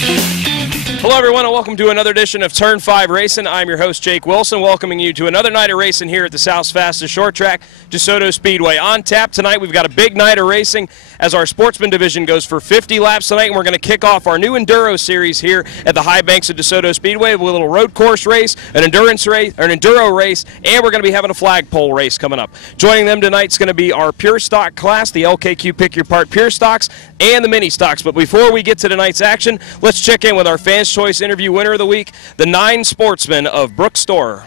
Hello everyone and welcome to another edition of Turn 5 Racing. I'm your host Jake Wilson, welcoming you to another night of racing here at the South's fastest short track, Desoto Speedway. On tap tonight, we've got a big night of racing as our Sportsman division goes for 50 laps tonight, and we're going to kick off our new Enduro series here at the high banks of Desoto Speedway with a little road course race, an endurance race, or an Enduro race, and we're going to be having a flagpole race coming up. Joining them tonight is going to be our Pure Stock class, the LKQ Pick Your Part Pure Stocks, and the Mini Stocks. But before we get to tonight's action, let's check in with our Fans Choice Interview winner of the week, the 9 Sportsman of Brooks Store.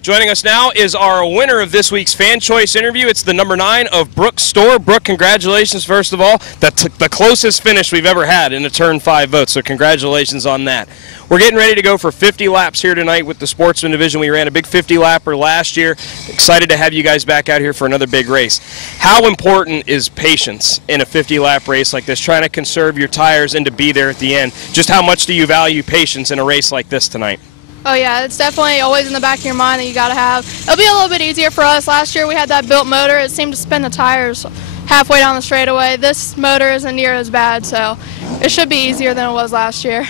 Joining us now is our winner of this week's Fan Choice Interview. It's the number 9 of Brooks Store. Brooke, congratulations, first of all. That's the closest finish we've ever had in a Turn 5 vote, so congratulations on that. We're getting ready to go for 50 laps here tonight with the Sportsman division. We ran a big 50-lapper last year. Excited to have you guys back out here for another big race. How important is patience in a 50-lap race like this, trying to conserve your tires and to be there at the end? Just how much do you value patience in a race like this tonight? Oh yeah, it's definitely always in the back of your mind that you got to have. It'll be a little bit easier for us. Last year we had that built motor. It seemed to spin the tires halfway down the straightaway. This motor isn't near as bad, so it should be easier than it was last year.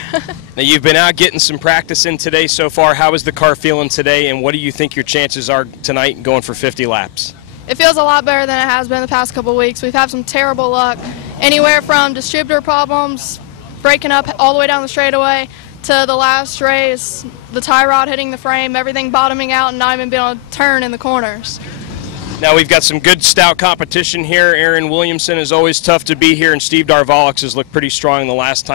Now you've been out getting some practice in today so far. How is the car feeling today, and what do you think your chances are tonight going for 50 laps? It feels a lot better than it has been the past couple of weeks. We've had some terrible luck, anywhere from distributor problems, breaking up all the way down the straightaway, to the last race, the tie rod hitting the frame, everything bottoming out and not even being able to turn in the corners. Now we've got some good stout competition here. Aaron Williamson is always tough to be here, and Steve Darvalix has looked pretty strong the last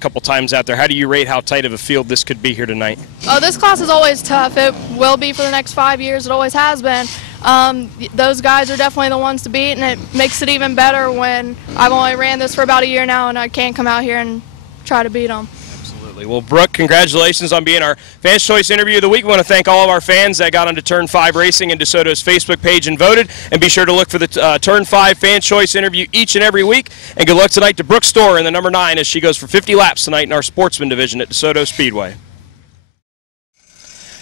couple times out there. How do you rate how tight of a field this could be here tonight? Oh, this class is always tough. It will be for the next 5 years. It always has been. Those guys are definitely the ones to beat, and it makes it even better when I've only ran this for about a year now and I can't come out here and try to beat them. Well, Brooke, congratulations on being our Fans Choice Interview of the Week. We want to thank all of our fans that got onto Turn 5 Racing and DeSoto's Facebook page and voted. And be sure to look for the Turn 5 Fans Choice Interview each and every week. And good luck tonight to Brooke Store in the number 9 as she goes for 50 laps tonight in our Sportsman division at DeSoto Speedway.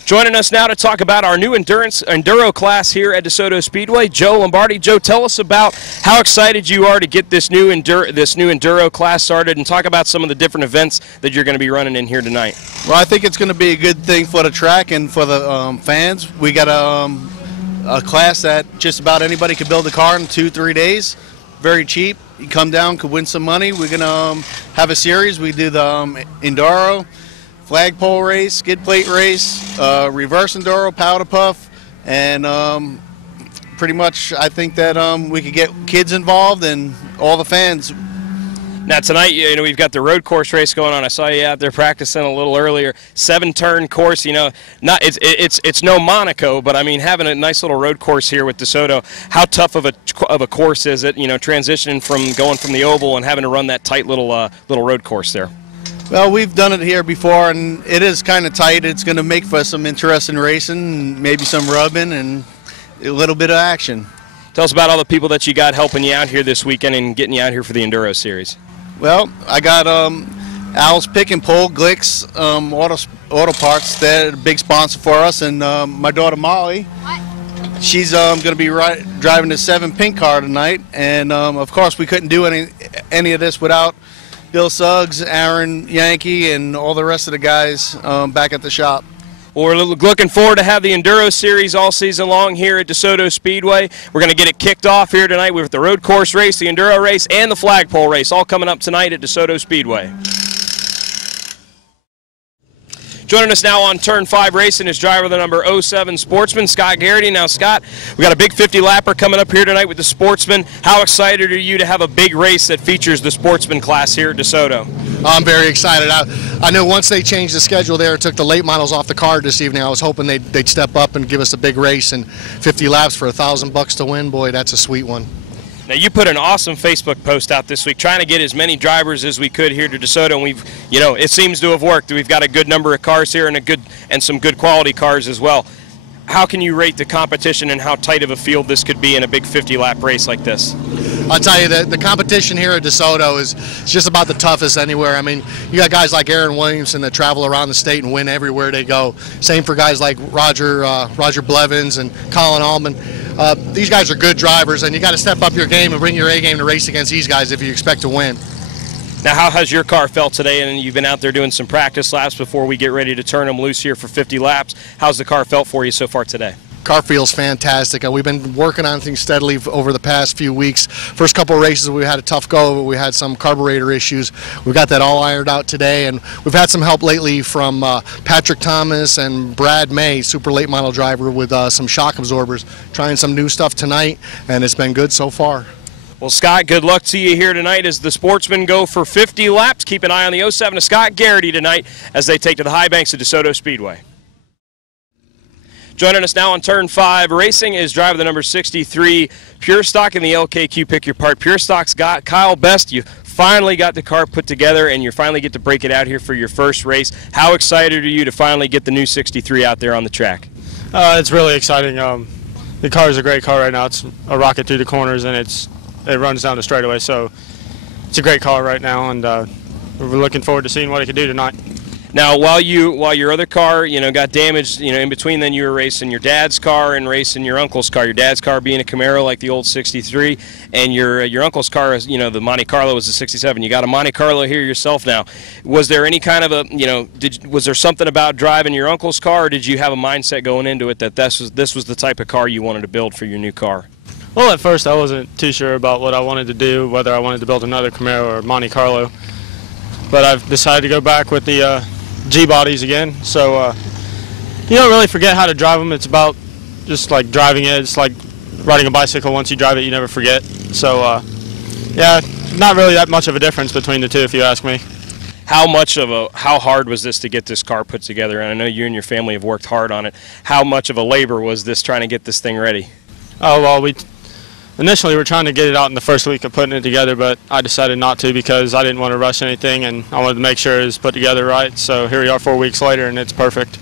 Joining us now to talk about our new Enduro class here at DeSoto Speedway, Joe Lombardi. Joe, tell us about how excited you are to get this new Enduro class started, and talk about some of the different events that you're going to be running in here tonight. Well, I think it's going to be a good thing for the track and for the fans. We got a class that just about anybody could build a car in 2-3 days. Very cheap. You come down, could win some money. We're going to have a series. We do the Enduro, flagpole race, skid plate race, reverse enduro, powder puff, and pretty much I think that we could get kids involved and all the fans. Now tonight, you know, we've got the road course race going on. I saw you out there practicing a little earlier. 7-turn course, you know, it's no Monaco, but I mean having a nice little road course here with DeSoto. How tough of a course is it? You know, transitioning from going from the oval and having to run that tight little road course there. Well, we've done it here before, and it is kind of tight. It's going to make for some interesting racing, maybe some rubbing, and a little bit of action. Tell us about all the people that you got helping you out here this weekend and getting you out here for the Enduro Series. Well, I got Al's Pick and Pull, Glick's Auto Parts. They're a big sponsor for us, and my daughter Molly. She's going to be driving the 7 Pink car tonight, and of course we couldn't do any of this without Bill Suggs, Aaron Yankee, and all the rest of the guys back at the shop. Well, we're looking forward to have the Enduro Series all season long here at DeSoto Speedway. We're going to get it kicked off here tonight with the road course race, the Enduro race, and the flagpole race, all coming up tonight at DeSoto Speedway. Joining us now on Turn 5 Racing is driver the number 07 Sportsman, Scott Garrity. Now, Scott, we got a big 50-lapper coming up here tonight with the Sportsman. How excited are you to have a big race that features the Sportsman class here at DeSoto? I'm very excited. I know once they changed the schedule there and took the late models off the card this evening, I was hoping they'd step up and give us a big race, and 50 laps for $1,000 to win. Boy, that's a sweet one. Now, you put an awesome Facebook post out this week trying to get as many drivers as we could here to DeSoto, and we've, you know, it seems to have worked. We've got a good number of cars here and some good quality cars as well. How can you rate the competition and how tight of a field this could be in a big 50-lap race like this? I'll tell you that the competition here at DeSoto is just about the toughest anywhere. I mean, you got guys like Aaron Williamson that travel around the state and win everywhere they go. Same for guys like Roger Blevins and Colin Allman. These guys are good drivers, and you got to step up your game and bring your A game to race against these guys if you expect to win. Now, how has your car felt today? And you've been out there doing some practice laps before we get ready to turn them loose here for 50 laps. How's the car felt for you so far today? Car feels fantastic. We've been working on things steadily over the past few weeks. First couple of races we had a tough go, but we had some carburetor issues. We got that all ironed out today, and we've had some help lately from Patrick Thomas and Brad May, super late model driver, with some shock absorbers, trying some new stuff tonight, and it's been good so far. Well, Scott, good luck to you here tonight as the Sportsmen go for 50 laps. Keep an eye on the 07 of Scott Garrity tonight as they take to the high banks of Desoto Speedway. Joining us now on Turn 5 Racing is driver the number 63 Pure Stock in the LKQ Pick Your Part Pure Stock's got Kyle Best. You finally got the car put together and you finally get to break it out here for your first race. How excited are you to finally get the new 63 out there on the track? It's really exciting. The car is a great car right now. It's a rocket through the corners and it runs down the straightaway, so it's a great car right now, and we're looking forward to seeing what it can do tonight. Now, while your other car, got damaged, in between then you were racing your dad's car and racing your uncle's car. Your dad's car being a Camaro like the old 63, and your uncle's car is, the Monte Carlo was a 67. You got a Monte Carlo here yourself now. Was there any kind of a, was there something about driving your uncle's car, or did you have a mindset going into it that this was the type of car you wanted to build for your new car? Well, at first I wasn't too sure about what I wanted to do, whether I wanted to build another Camaro or Monte Carlo, but I've decided to go back with the G-bodies again. So you don't really forget how to drive them. It's about just like driving it. It's like riding a bicycle. Once you drive it, you never forget. So yeah, not really that much of a difference between the two, if you ask me. How hard was this to get this car put together? And I know you and your family have worked hard on it. How much of a labor was this trying to get this thing ready? Oh, well, initially we were trying to get it out in the first week of putting it together, but I decided not to because I didn't want to rush anything and I wanted to make sure it was put together right. So here we are 4 weeks later and it's perfect.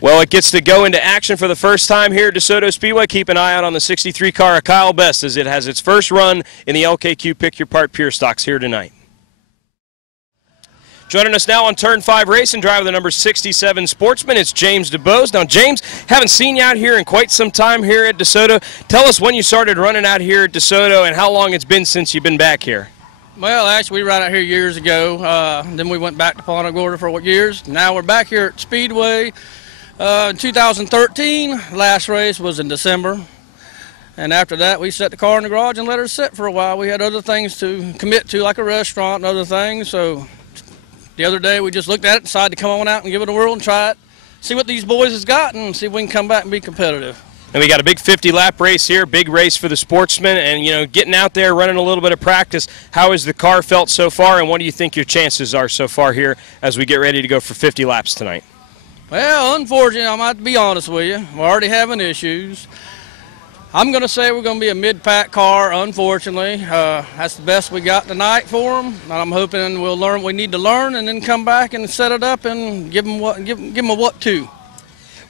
Well, it gets to go into action for the first time here at Desoto Speedway. Keep an eye out on the 63 car of Kyle Best as it has its first run in the LKQ Pick Your Part Pure Stocks here tonight. Joining us now on Turn 5 Racing, driver the number 67 Sportsman, it's James DeBose. Now, James, haven't seen you out here in quite some time here at Desoto. Tell us when you started running out here at Desoto and how long it's been since you've been back here. Well, actually, we ran out here years ago. Then we went back to Punta Gorda for years. Now we're back here at Speedway in 2013. Last race was in December. And after that, we set the car in the garage and let her sit for a while. We had other things to commit to, like a restaurant and other things. So the other day, we just looked at it, decided to come on out and give it a whirl and try it, see what these boys has got, and see if we can come back and be competitive. And we got a big 50-lap race here, big race for the Sportsmen, and, getting out there, running a little bit of practice. How has the car felt so far, and what do you think your chances are so far here as we get ready to go for 50 laps tonight? Well, unfortunately, I might be honest with you. We're already having issues. I'm going to say we're going to be a mid-pack car, unfortunately. That's the best we got tonight for them. And I'm hoping we'll learn what we need to learn and then come back and set it up and give them a what to.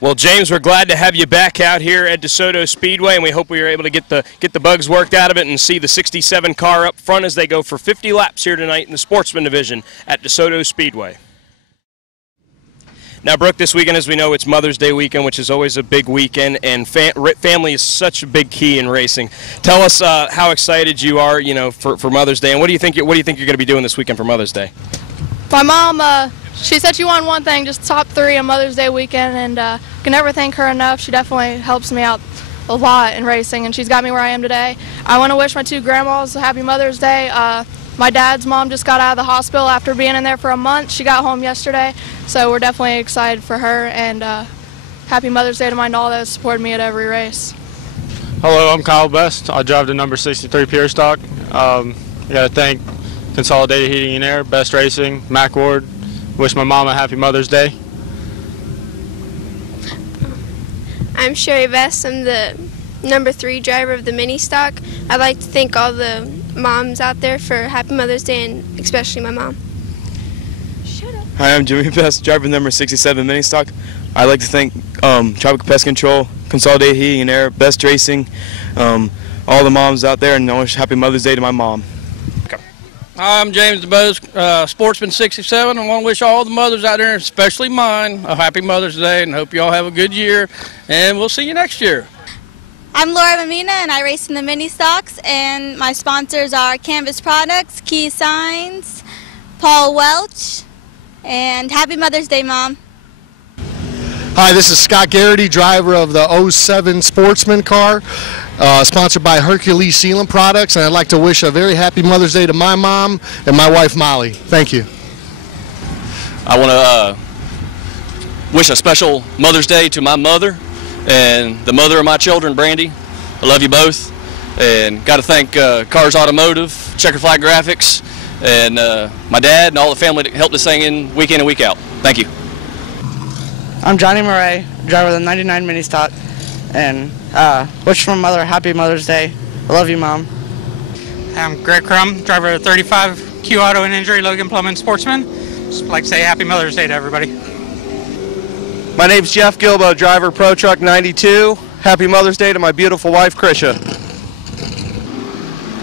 Well, James, we're glad to have you back out here at Desoto Speedway, and we hope we were able to get the bugs worked out of it and see the 67 car up front as they go for 50 laps here tonight in the Sportsman division at Desoto Speedway. Now, Brooke, this weekend, as we know, it's Mother's Day weekend, which is always a big weekend, and family is such a big key in racing. Tell us how excited you are, for Mother's Day, and what do you think you're going to be doing this weekend for Mother's Day? My mom, she said she wanted one thing, just top 3 on Mother's Day weekend, and can never thank her enough. She definitely helps me out a lot in racing, and she's got me where I am today. I want to wish my 2 grandmas a happy Mother's Day. My dad's mom just got out of the hospital after being in there for a month. She got home yesterday, so we're definitely excited for her, and happy Mother's Day to my all that supported me at every race. Hello, I'm Kyle Best. I drive the number 63 Pure Stock. I got to thank Consolidated Heating and Air, Best Racing, Mac Ward. Wish my mom a happy Mother's Day. I'm Sherry Best. I'm the number 3 driver of the mini stock. I'd like to thank all the moms out there for happy Mother's Day, and especially my mom. Shut up. Hi, I'm Jimmy Best, driver number 67 mini stock. I'd like to thank Tropical Pest Control, Consolidated Heating and Air, Best Racing, all the moms out there, and I wish happy Mother's Day to my mom. Hi, I'm James DeBose, Sportsman 67. I want to wish all the mothers out there, especially mine, a happy Mother's Day, and hope you all have a good year, and we'll see you next year. I'm Laura Mamina, and I race in the mini stocks, and my sponsors are Canvas Products, Key Signs, Paul Welch, and happy Mother's Day, Mom. Hi, this is Scott Garrity, driver of the 07 Sportsman car, sponsored by Hercules Sealant Products, and I'd like to wish a very happy Mother's Day to my mom and my wife Molly. Thank you. I want to wish a special Mother's Day to my mother and the mother of my children, Brandy. I love you both, and got to thank Cars Automotive, Checkered Flag Graphics, and my dad and all the family that helped us sing in week and week out. Thank you. I'm Johnny Murray, driver of the 99 Mini Stock, and wish my mother a happy Mother's Day. I love you, Mom. I'm Greg Crum, driver of 35 Q Auto and Injury Logan Plumman Sportsman. Just like to say happy Mother's Day to everybody. My name's Jeff Gilbo, driver Pro Truck 92. Happy Mother's Day to my beautiful wife, Krisha.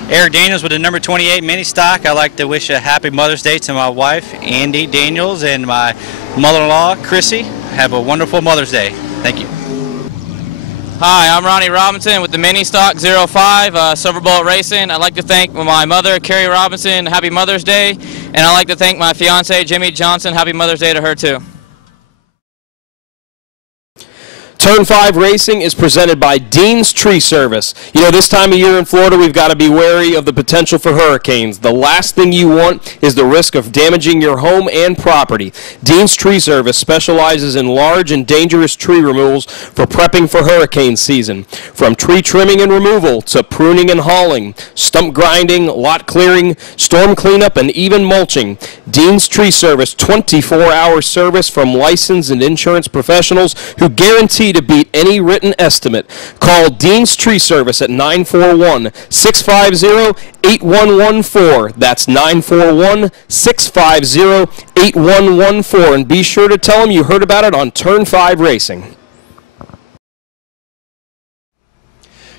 Eric Daniels with the number 28 Mini Stock. I'd like to wish a happy Mother's Day to my wife, Andy Daniels, and my mother-in-law, Chrissy. Have a wonderful Mother's Day. Thank you. Hi, I'm Ronnie Robinson with the Mini Stock 05 Silver Bullet Racing. I'd like to thank my mother, Carrie Robinson. Happy Mother's Day. And I'd like to thank my fiance, Jimmy Johnson. Happy Mother's Day to her, too. Turn 5 Racing is presented by Dean's Tree Service. You know, this time of year in Florida, we've got to be wary of the potential for hurricanes. The last thing you want is the risk of damaging your home and property. Dean's Tree Service specializes in large and dangerous tree removals for prepping for hurricane season. From tree trimming and removal to pruning and hauling, stump grinding, lot clearing, storm cleanup, and even mulching. Dean's Tree Service, 24-hour service from licensed and insurance professionals who guarantee to beat any written estimate. Call Dean's Tree Service at 941-650-8114. That's 941-650-8114. And be sure to tell them you heard about it on Turn 5 Racing.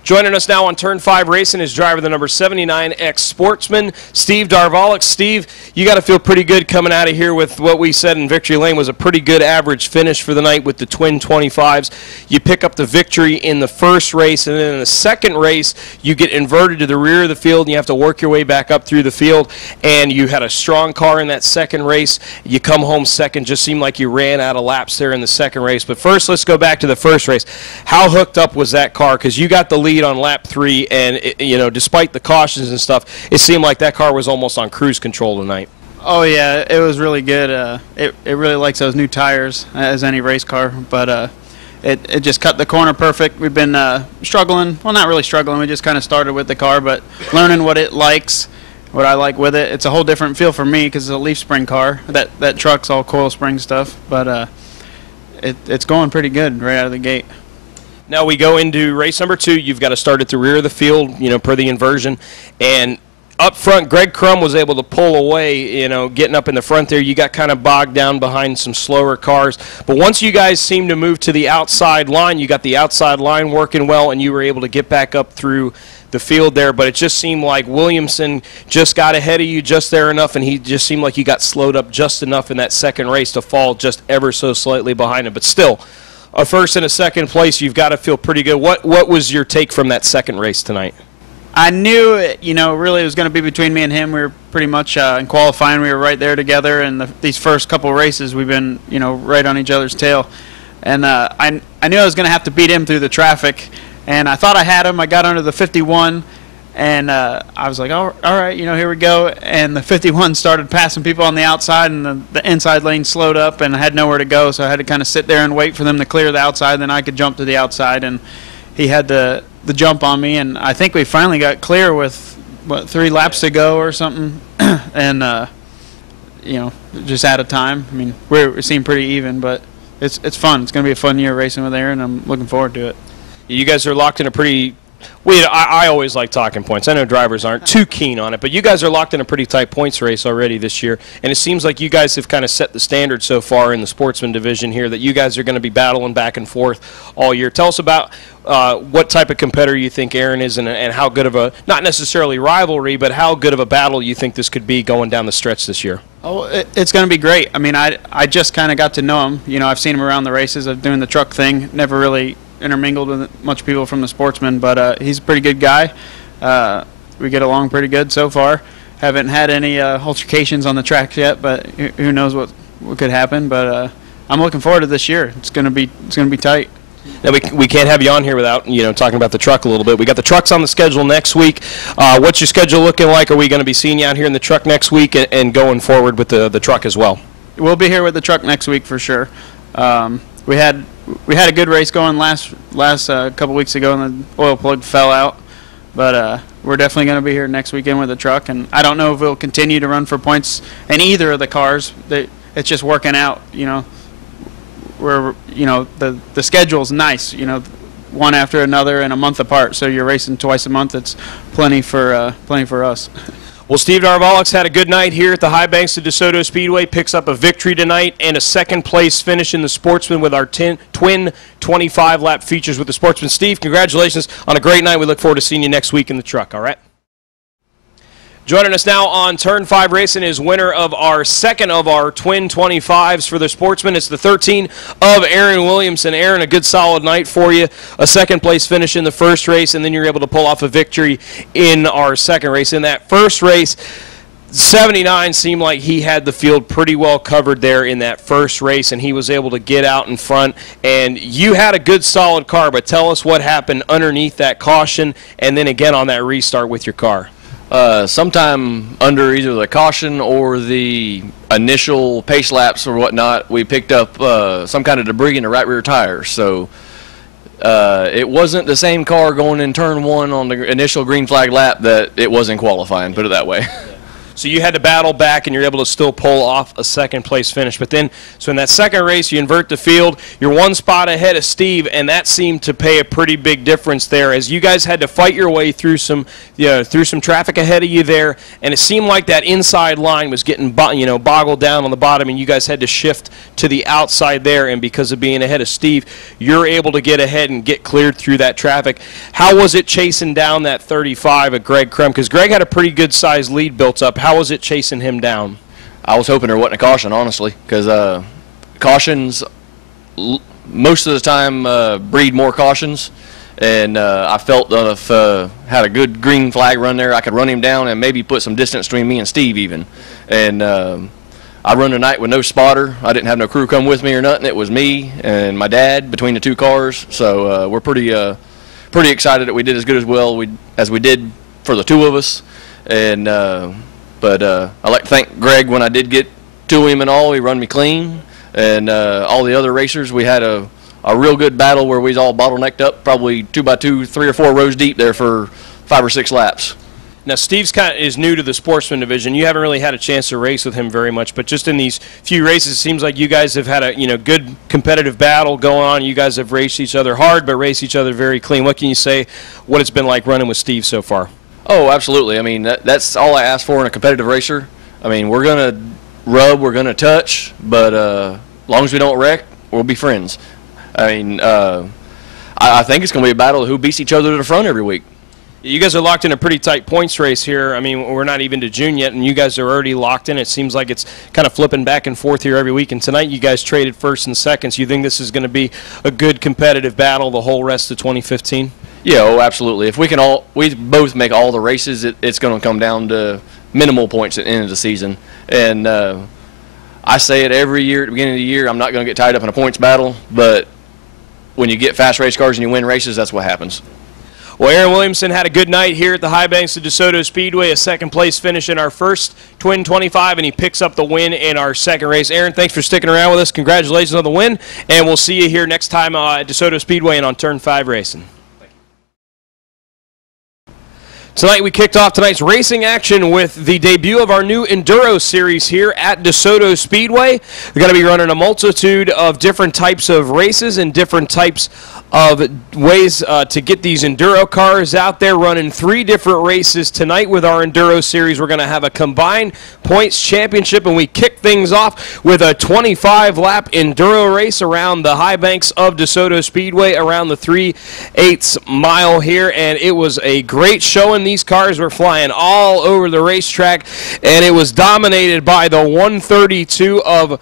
Joining us now on Turn 5 Racing is driver the number 79X Sportsman, Steve Darvalik. Steve, you got to feel pretty good coming out of here with what we said in Victory Lane was a pretty good average finish for the night with the twin 25s. You pick up the victory in the first race, and then in the second race, you get inverted to the rear of the field, and you have to work your way back up through the field, and you had a strong car in that second race. You come home second, just seemed like you ran out of laps there in the second race. But first, let's go back to the first race. How hooked up was that car? Because you got the lead on lap 3, and you know, despite the cautions and stuff, it seemed like that car was almost on cruise control tonight. Oh yeah, it was really good. It really likes those new tires as any race car, but it just cut the corner perfect. We've been struggling, well, not really struggling, we just kind of started with the car, but learning what it likes, what I like with it. It's a whole different feel for me because it's a leaf spring car. That truck's all coil spring stuff, but it's going pretty good right out of the gate. Now we go into race number 2. You've got to start at the rear of the field, you know, per the inversion. And up front, Greg Crum was able to pull away, you know, getting up in the front there. You got kind of bogged down behind some slower cars. But once you guys seemed to move to the outside line, you got the outside line working well, and you were able to get back up through the field there. But it just seemed like Williamson just got ahead of you just there enough, and he just seemed like he got slowed up just enough in that second race to fall just ever so slightly behind him. But still, a first and a second place, you've got to feel pretty good. What was your take from that second race tonight? I knew, you know, really it was going to be between me and him. We were pretty much in qualifying. We were right there together, and these first couple races we've been, you know, right on each other's tail. And I knew I was going to have to beat him through the traffic, and I thought I had him. I got under the 51, and I was like, all right, you know, here we go. And the 51 started passing people on the outside, and the inside lane slowed up, and I had nowhere to go, so I had to kind of sit there and wait for them to clear the outside, then I could jump to the outside, and he had the jump on me, and I think we finally got clear with, what, 3 laps to go or something, and, you know, just out of time. I mean, we seem pretty even, but it's fun. It's going to be a fun year racing with Aaron. I'm looking forward to it. You guys are locked in a pretty I always like talking points. I know drivers aren't too keen on it, but you guys are locked in a pretty tight points race already this year, and it seems like you guys have kind of set the standard so far in the Sportsman division here that you guys are going to be battling back and forth all year. Tell us about what type of competitor you think Aaron is, and how good of a, not necessarily rivalry, but how good of a battle you think this could be going down the stretch this year. Oh, it's going to be great. I mean, I just kind of got to know him. You know, I've seen him around the races. I'm doing the truck thing. Never really intermingled with much people from the Sportsman, but he's a pretty good guy. We get along pretty good so far, haven't had any altercations on the track yet, but who knows what could happen. But I'm looking forward to this year. It's gonna be tight. Now we can't have you on here without talking about the truck a little bit. We got the trucks on the schedule next week. What's your schedule looking like? Are we going to be seeing you out here in the truck next week and going forward with the truck as well? We'll be here with the truck next week for sure. We had a good race going last couple weeks ago, and the oil plug fell out. But we're definitely going to be here next weekend with the truck, and I don't know if we'll continue to run for points in either of the cars. It's just working out, Where the schedule's nice, one after another and a month apart. So you're racing twice a month. It's plenty for us. Well, Steve Narvalek's had a good night here at the high banks of DeSoto Speedway. Picks up a victory tonight and a second-place finish in the Sportsman with our twin 25-lap features with the Sportsman. Steve, congratulations on a great night. We look forward to seeing you next week in the truck, all right? Joining us now on Turn 5 Racing is winner of our second of our twin 25s for the Sportsman. It's the 13 of Aaron Williamson. Aaron, a good solid night for you. A second-place finish in the first race, and then you're able to pull off a victory in our second race. In that first race, 79 seemed like he had the field pretty well covered there in that first race, and he was able to get out in front. And you had a good, solid car, but tell us what happened underneath that caution and then again on that restart with your car. Sometime under either the caution or the initial pace laps or whatnot, we picked up some kind of debris in the right rear tire. So it wasn't the same car going in turn 1 on the initial green flag lap that it was in qualifying, put it that way. So you had to battle back, and you're able to still pull off a second-place finish. But then, so in that second race, you invert the field. You're one spot ahead of Steve, and that seemed to pay a pretty big difference there, as you guys had to fight your way through some traffic ahead of you there, and it seemed like that inside line was getting boggled down on the bottom, and you guys had to shift to the outside there. And because of being ahead of Steve, you're able to get ahead and get cleared through that traffic. How was it chasing down that 35 of Greg Crum? Because Greg had a pretty good-sized lead built up. How was it chasing him down? I was hoping there wasn't a caution, honestly, because cautions most of the time breed more cautions, and I felt that if had a good green flag run there, I could run him down and maybe put some distance between me and Steve even. And I run tonight with no spotter. I didn't have no crew come with me or nothing. It was me and my dad between the two cars, so we're pretty excited that we did as good as we did for the two of us. And But I'd like to thank Greg when I did get to him and all. He run me clean. And all the other racers, we had a real good battle where we was all bottlenecked up, probably 2x2, 3 or 4 rows deep there for 5 or 6 laps. Now, Steve's is new to the Sportsman division. You haven't really had a chance to race with him very much, but just in these few races, it seems like you guys have had a good competitive battle going on. You guys have raced each other hard, but raced each other very clean. What can you say what it's been like running with Steve so far? Oh, absolutely. I mean, that's all I ask for in a competitive racer. I mean, we're going to rub, we're going to touch, but as long as we don't wreck, we'll be friends. I mean, I think it's going to be a battle of who beats each other to the front every week. You guys are locked in a pretty tight points race here. I mean, we're not even to June yet, and you guys are already locked in. It seems like it's kind of flipping back and forth here every week. And tonight you guys traded first and seconds. You think this is going to be a good competitive battle the whole rest of 2015? Yeah, oh, absolutely. If we both make all the races, it's going to come down to minimal points at the end of the season. And I say it every year at the beginning of the year, I'm not going to get tied up in a points battle, but when you get fast race cars and you win races, that's what happens. Well, Aaron Williamson had a good night here at the high banks of DeSoto Speedway, a second-place finish in our first Twin 25, and he picks up the win in our second race. Aaron, thanks for sticking around with us. Congratulations on the win, and we'll see you here next time at DeSoto Speedway and on Turn 5 Racing. Tonight we kicked off tonight's racing action with the debut of our new Enduro series here at DeSoto Speedway. We're going to be running a multitude of different types of races and different types of ways to get these Enduro cars out there, running 3 different races tonight with our Enduro series. We're going to have a combined points championship, and we kick things off with a 25-lap Enduro race around the high banks of DeSoto Speedway, around the 3/8 mile here, and it was a great showing. These cars were flying all over the racetrack, and it was dominated by the 132 of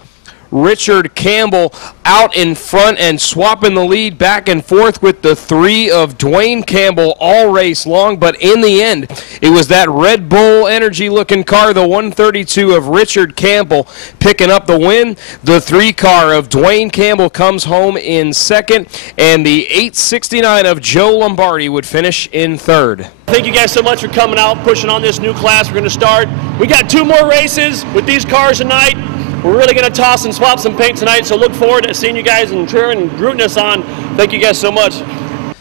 Richard Campbell out in front and swapping the lead back and forth with the 3 of Dwayne Campbell all race long, but in the end, it was that Red Bull Energy-looking car, the 132 of Richard Campbell, picking up the win. The 3 car of Dwayne Campbell comes home in second, and the 869 of Joe Lombardi would finish in third. Thank you guys so much for coming out, pushing on this new class we're going to start. We got 2 more races with these cars tonight. We're really going to toss and swap some paint tonight, so look forward to seeing you guys and cheering and rooting us on. Thank you guys so much.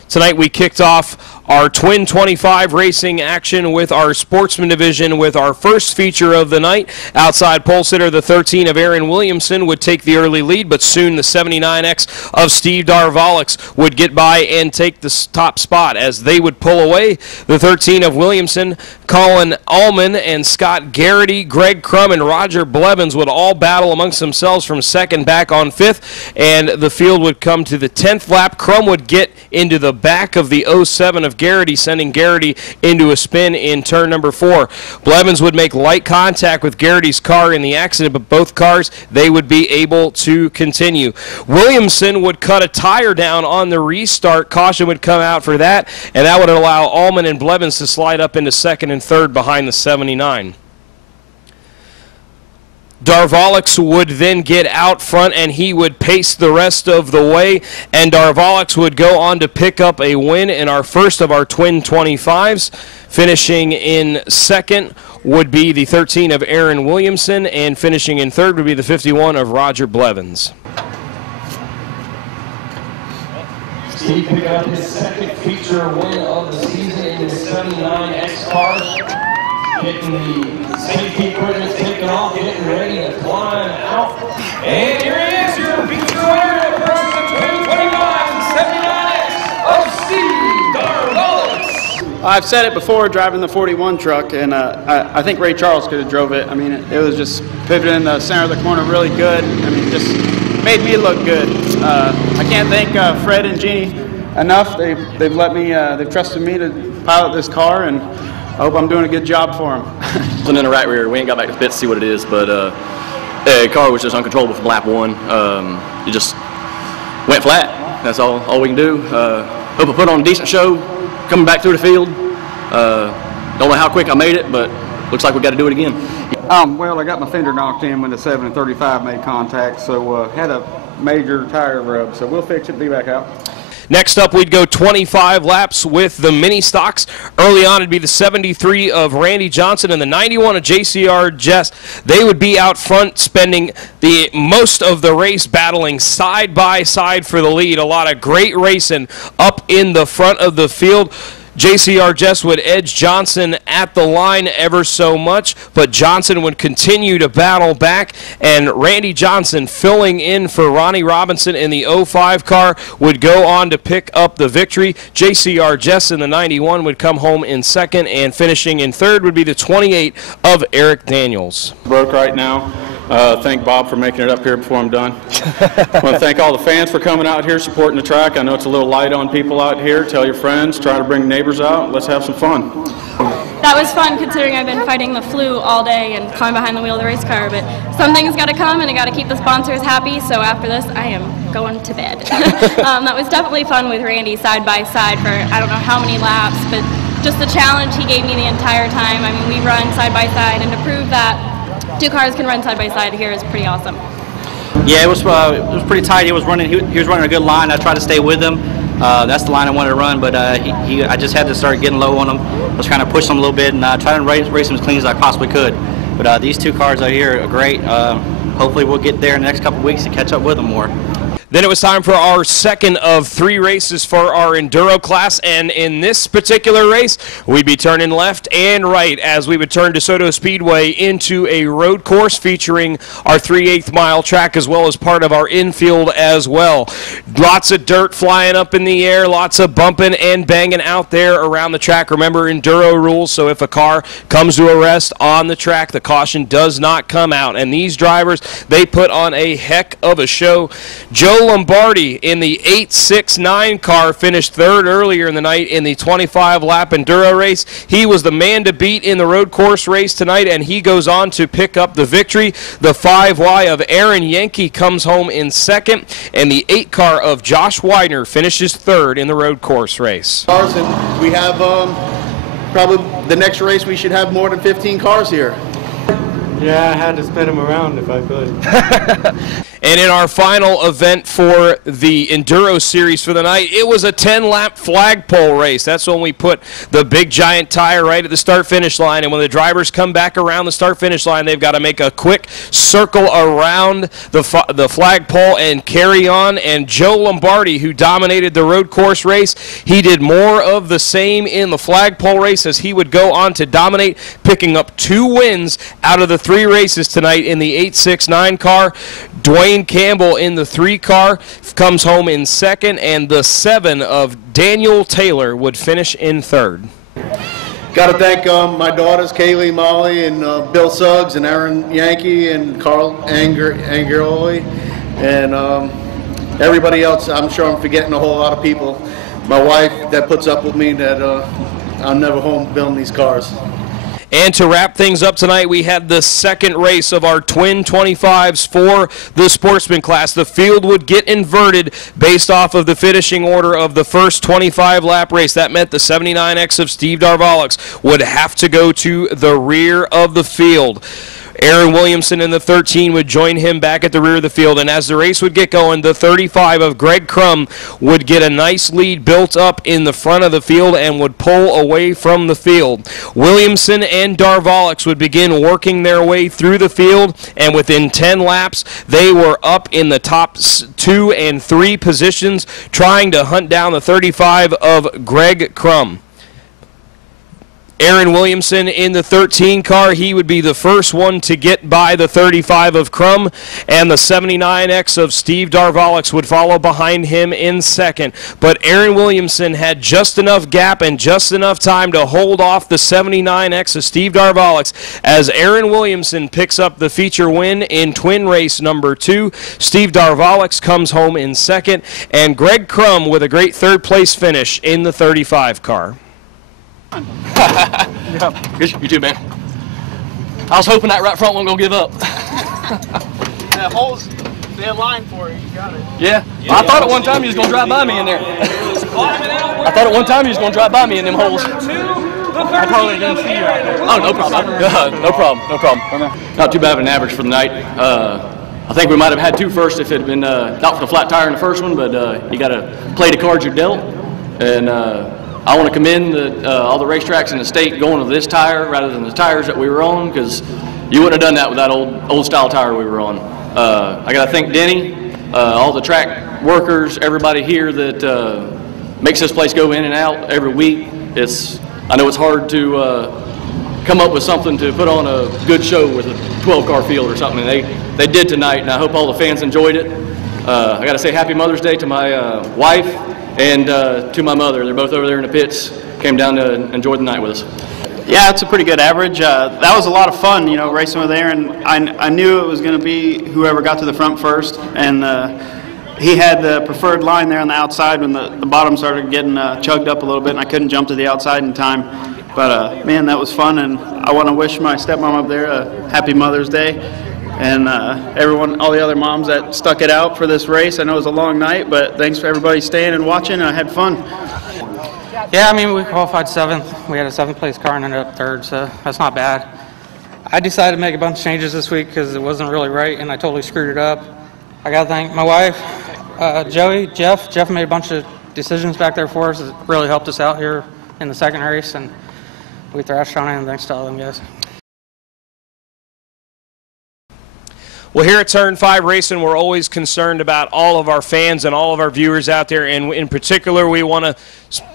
Tonight we kicked off our Twin 25 racing action with our Sportsman division with our first feature of the night. Outside pole sitter, the 13 of Aaron Williamson would take the early lead, but soon the 79X of Steve Darvalix would get by and take the top spot as they would pull away. The 13 of Williamson, Colin Allman and Scott Garrity, Greg Crum and Roger Blevins would all battle amongst themselves from second back on fifth, and the field would come to the 10th lap. Crum would get into the back of the 07 of Garrity, sending Garrity into a spin in turn number 4. Blevins would make light contact with Garrity's car in the accident, but both cars, they would be able to continue. Williamson would cut a tire down on the restart. Caution would come out for that, and that would allow Allman and Blevins to slide up into second and third behind the 79. Darvalix would then get out front, and he would pace the rest of the way, and Darvalix would go on to pick up a win in our first of our Twin 25s. Finishing in second would be the 13 of Aaron Williamson, and finishing in third would be the 51 of Roger Blevins. Steve picked up his second feature win of the season in the 79X car. Getting the safety equipment taken off, getting ready to climb out. And here he is, your feature winner versus the 2025 79X of Steve Darvalix. I've said it before, driving the 41 truck, and I think Ray Charles could have drove it. I mean, it was just pivoting in the center of the corner really good. I mean, just made me look good. I can't thank Fred and Jeannie enough. They've let me, they've trusted me to pilot this car, and I hope I'm doing a good job for them. Wasn't in the right rear. We ain't got back to the pit to see what it is, but the car was just uncontrollable from lap 1. It just went flat. That's all we can do. Hope I put on a decent show coming back through the field. Don't know how quick I made it, but looks like we got to do it again. Well, I got my fender knocked in when the 7 and 35 made contact, so had a major tire rub. So we'll fix it, be back out. Next up, we'd go 25 laps with the mini stocks. Early on, it'd be the 73 of Randy Johnson and the 91 of JCR Jess. They would be out front, spending the most of the race battling side by side for the lead. A lot of great racing up in the front of the field. JCR Jess would edge Johnson at the line ever so much, but Johnson would continue to battle back, and Randy Johnson, filling in for Ronnie Robinson in the 05 car, would go on to pick up the victory. JCR Jess in the 91 would come home in second, and finishing in third would be the 28 of Eric Daniels. Broke right now. Thank Bob for making it up here before I'm done. I want to thank all the fans for coming out here, supporting the track. I know it's a little light on people out here. Tell your friends, try to bring neighbors out. Let's have some fun. That was fun considering I've been fighting the flu all day and climbing behind the wheel of the race car, but something's got to come and I got to keep the sponsors happy, so after this I am going to bed. That was definitely fun with Randy side by side for I don't know how many laps, but just the challenge he gave me the entire time. I mean, we run side by side, and to prove that two cars can run side by side here is pretty awesome. Yeah, it was pretty tight. He was running a good line. I tried to stay with him. That's the line I wanted to run, but I just had to start getting low on him. I was trying to push him a little bit and try to race him as clean as I possibly could. But these two cars out here are great. Hopefully we'll get there in the next couple of weeks to catch up with them more. Then it was time for our second of 3 races for our Enduro class, and in this particular race, we'd be turning left and right as we would turn Desoto Speedway into a road course featuring our 3/8 mile track as well as part of our infield as well. Lots of dirt flying up in the air, lots of bumping and banging out there around the track. Remember, Enduro rules, so if a car comes to a rest on the track, the caution does not come out, and these drivers, they put on a heck of a show. Joe Joe Lombardi in the 869 car finished third earlier in the night in the 25-lap Enduro race. He was the man to beat in the road course race tonight, and he goes on to pick up the victory. The 5Y of Aaron Yankee comes home in second, and the 8 car of Josh Widener finishes third in the road course race. And we have probably the next race we should have more than 15 cars here. Yeah, I had to spin them around if I could. And in our final event for the Enduro series for the night, it was a 10-lap flagpole race. That's when we put the big giant tire right at the start-finish line, and when the drivers come back around the start-finish line, they've got to make a quick circle around the flagpole and carry on. And Joe Lombardi, who dominated the road course race, he did more of the same in the flagpole race as he would go on to dominate, picking up 2 wins out of the 3 races tonight in the 869 car. Dwayne Campbell in the 3 car comes home in second, and the 7 of Daniel Taylor would finish in third. Got to thank my daughters, Kaylee, Molly, and Bill Suggs, and Aaron Yankee, and Carl Angeroli, and everybody else. I'm sure I'm forgetting a whole lot of people. My wife that puts up with me, that I'm never home building these cars. And to wrap things up tonight, we had the second race of our twin 25s for the Sportsman class. The field would get inverted based off of the finishing order of the first 25-lap race. That meant the 79X of Steve Darvalix would have to go to the rear of the field. Aaron Williamson in the 13 would join him back at the rear of the field, and as the race would get going, the 35 of Greg Crum would get a nice lead built up in the front of the field and would pull away from the field. Williamson and Darvalix would begin working their way through the field, and within 10 laps, they were up in the top 2 and 3 positions, trying to hunt down the 35 of Greg Crum. Aaron Williamson in the 13 car, he would be the first one to get by the 35 of Crum, and the 79X of Steve Darvalix would follow behind him in second. But Aaron Williamson had just enough gap and just enough time to hold off the 79X of Steve Darvalix as Aaron Williamson picks up the feature win in twin race number 2. Steve Darvalix comes home in second, and Greg Crum with a great third place finish in the 35 car. You too, man. I was hoping that right front wasn't going to give up. That hole's dead line for you. You got it. Yeah. I thought at one time you was going to drive by me in there. I thought at one time you was going to drive by me in them holes. I probably didn't see you out there. Oh, no problem. No problem. No problem. Not too bad of an average for the night. I think we might have had 2 first if it had been not for the flat tire in the first one, but you got to play the cards you're dealt. And I want to commend all the racetracks in the state going to this tire rather than the tires that we were on, because you wouldn't have done that with that old style tire we were on. I got to thank Denny, all the track workers, everybody here that makes this place go in and out every week. I know it's hard to come up with something to put on a good show with a 12-car field or something, and they did tonight, and I hope all the fans enjoyed it. I got to say Happy Mother's Day to my wife and to my mother. They're both over there in the pits, came down to enjoy the night with us. Yeah, it's a pretty good average. That was a lot of fun, you know, racing with Aaron. I knew it was going to be whoever got to the front first, and he had the preferred line there on the outside when the bottom started getting chugged up a little bit, and I couldn't jump to the outside in time. But, man, that was fun, and I want to wish my stepmom up there a happy Mother's Day. And everyone, all the other moms that stuck it out for this race. I know it was a long night, but thanks for everybody staying and watching. I had fun. Yeah, I mean, we qualified 7th. We had a 7th place car and ended up 3rd, so that's not bad. I decided to make a bunch of changes this week because it wasn't really right, and I totally screwed it up. I got to thank my wife, Joey, Jeff. Jeff made a bunch of decisions back there for us that really helped us out here in the second race, and we thrashed on it, and thanks to all them guys. Well, here at Turn 5 Racing, we're always concerned about all of our fans and all of our viewers out there, and in particular, we want to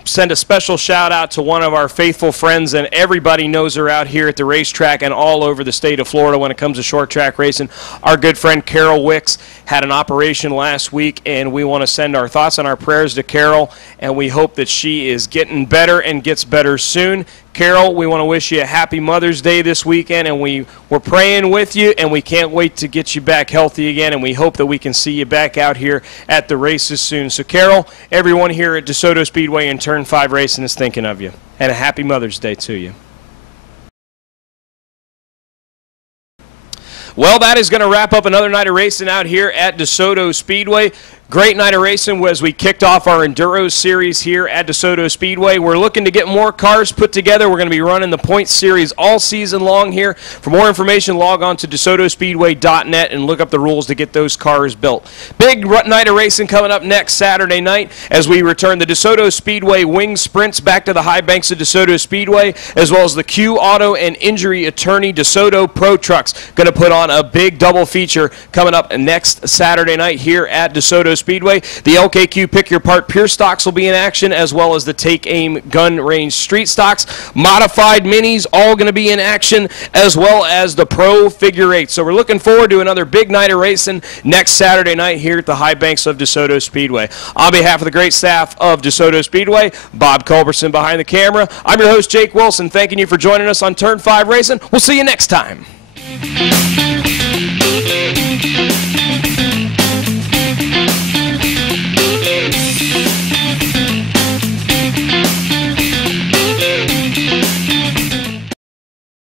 send a special shout out to one of our faithful friends, and everybody knows her out here at the racetrack and all over the state of Florida when it comes to short track racing. Our good friend Carol Wicks had an operation last week, and we want to send our thoughts and our prayers to Carol, and we hope that she is getting better and gets better soon. Carol, we want to wish you a happy Mother's Day this weekend, and we're praying with you, and we can't wait to get you back healthy again, and we hope that we can see you back out here at the races soon. So, Carol, everyone here at DeSoto Speedway and Turn 5 Racing is thinking of you, and a happy Mother's Day to you. Well, that is going to wrap up another night of racing out here at DeSoto Speedway. Great night of racing as we kicked off our Enduro series here at DeSoto Speedway. We're looking to get more cars put together. We're going to be running the points series all season long here. For more information, log on to DeSotoSpeedway.net and look up the rules to get those cars built. Big night of racing coming up next Saturday night as we return the DeSoto Speedway Wing Sprints back to the high banks of DeSoto Speedway, as well as the Q Auto and Injury Attorney DeSoto Pro Trucks. Going to put on a big double feature coming up next Saturday night here at DeSoto Speedway. The LKQ Pick Your Part Pure Stocks will be in action, as well as the Take Aim Gun Range Street Stocks. Modified Minis all going to be in action, as well as the Pro Figure 8. So we're looking forward to another big night of racing next Saturday night here at the high banks of DeSoto Speedway. On behalf of the great staff of DeSoto Speedway, Bob Culberson behind the camera, I'm your host, Jake Wilson, thanking you for joining us on Turn 5 Racing. We'll see you next time.